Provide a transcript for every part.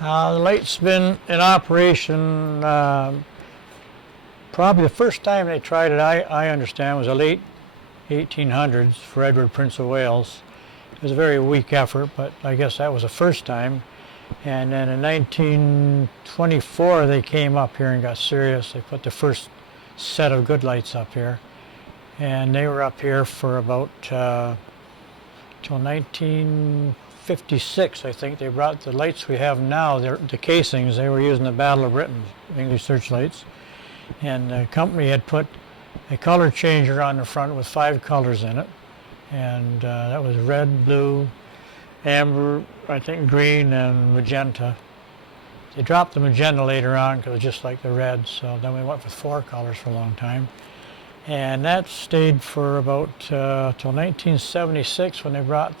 The light's been in operation, probably the first time they tried it, I understand, was the late 1800s for Edward, Prince of Wales. It was a very weak effort, but I guess that was the first time. And then in 1924 they came up here and got serious. They put the first set of good lights up here. And they were up here for about till 1956, I think. They brought the lights we have now, the casings. They were using the Battle of Britain English searchlights. And the company had put a color changer on the front with 5 colors in it. And that was red, blue, amber, I think green, and magenta. They dropped the magenta later on because it was just like the red, so then we went with 4 colors for a long time. And that stayed for about till 1976 when they brought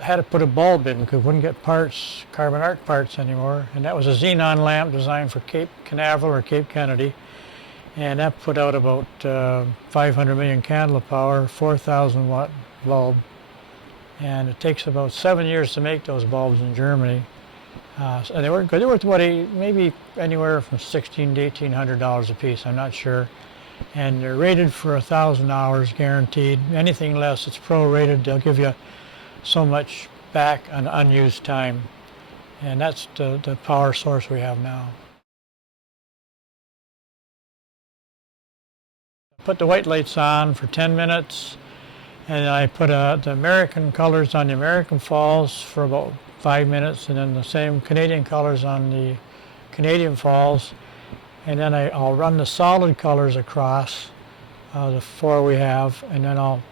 had to put a bulb in because we wouldn't get parts, carbon arc parts anymore. And that was a xenon lamp designed for Cape Canaveral or Cape Kennedy. And that put out about 500 million candle of power, 4,000 watt bulb. And it takes about 7 years to make those bulbs in Germany. And they were good. They were maybe anywhere from $1,600 to $1,800 a piece, I'm not sure. And they're rated for 1,000 hours guaranteed. Anything less, it's prorated. They'll give you so much back on unused time. And that's the power source we have now. Put the white lights on for 10 minutes, and I put the American colors on the American Falls for about 5 minutes, and then the same Canadian colors on the Canadian Falls. And then I'll run the solid colors across, the 4 we have, and then I'll,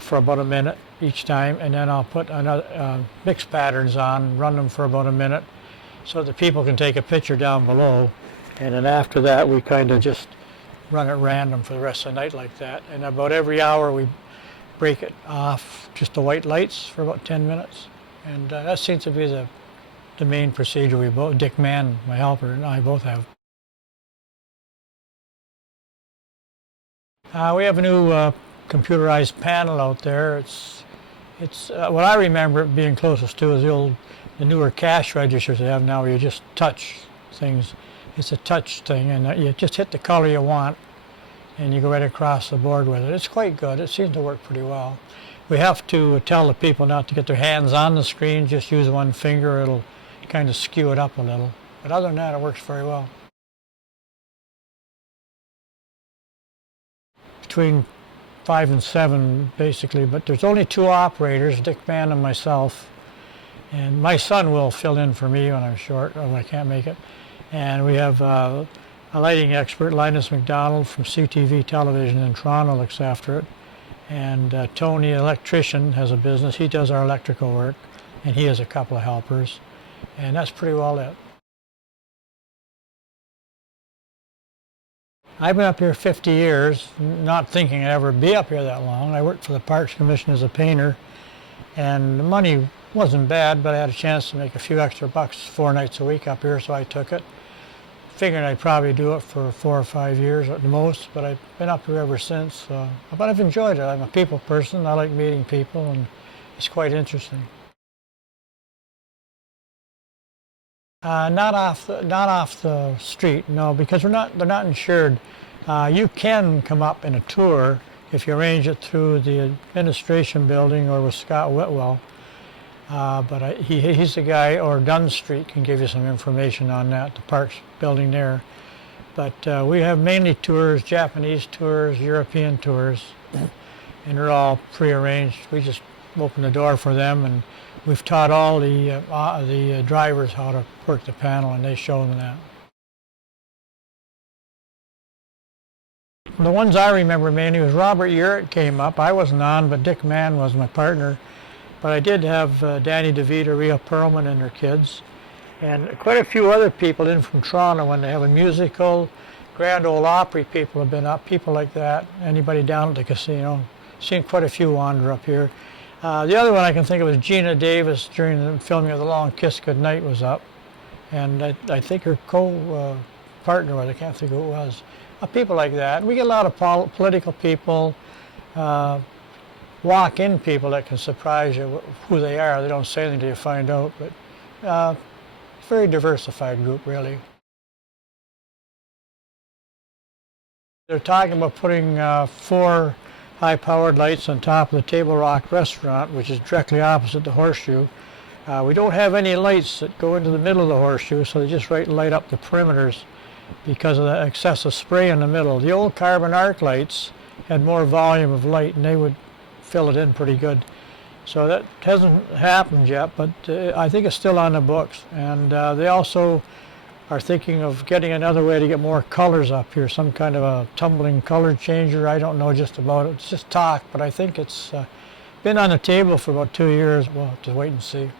for about a minute each time, and then I'll put another mixed patterns on, run them for about a minute, so that people can take a picture down below. And then after that, we kind of just run it random for the rest of the night like that. And about every hour, we break it off, just the white lights for about 10 minutes. And that seems to be the main procedure we both, Dick Mann, my helper, and I both have. We have a new computerized panel out there. It's what I remember it being closest to is the newer cash registers they have now where you just touch things. It's a touch thing, and you just hit the color you want and you go right across the board with it. It's quite good. It seems to work pretty well. We have to tell the people not to get their hands on the screen, just use one finger. It'll kind of skew it up a little. But other than that, it works very well. Between 5 and 7 basically, but there's only 2 operators, Dick Mann and myself. And my son will fill in for me when I'm short or when I can't make it. And we have a lighting expert, Linus McDonald from CTV Television in Toronto, looks after it. And Tony, electrician, has a business. He does our electrical work, and he has a couple of helpers. And that's pretty well it. I've been up here 50 years, not thinking I'd ever be up here that long. I worked for the Parks Commission as a painter, and the money wasn't bad, but I had a chance to make a few extra bucks 4 nights a week up here, so I took it. Figured I'd probably do it for 4 or 5 years at the most, but I've been up here ever since. But I've enjoyed it. I'm a people person. I like meeting people, and it's quite interesting. Not off the street, no, because they're not insured. You can come up in a tour if you arrange it through the administration building or with Scott Whitwell. But he's the guy, or Dunn Street can give you some information on that, the Parks building there. But we have mainly tours, Japanese tours, European tours, and they're all prearranged. We just open the door for them, and we've taught all the drivers how to work the panel, and they show them that. The ones I remember mainly was Robert Urich came up. I wasn't on, but Dick Mann was my partner. But I did have Danny DeVito, Rhea Perlman, and their kids, and quite a few other people in from Toronto when they have a musical. Grand Ole Opry people have been up, people like that. Anybody down at the casino. Seen quite a few wander up here. The other one I can think of was Gina Davis during the filming of The Long Kiss Goodnight was up. And I think her co-partner was, I can't think who it was. People like that. We get a lot of political people, walk-in people that can surprise you who they are. They don't say anything until you find out. But very diversified group, really. They're talking about putting 4 high-powered lights on top of the Table Rock restaurant, which is directly opposite the Horseshoe. We don't have any lights that go into the middle of the Horseshoe, so they just light up the perimeters because of the excessive spray in the middle. The old carbon arc lights had more volume of light, and they would fill it in pretty good. So that hasn't happened yet, but I think it's still on the books. And they also are thinking of getting another way to get more colors up here, some kind of a tumbling color changer. I don't know just about it. It's just talk, but I think it's been on the table for about 2 years. We'll have to wait and see.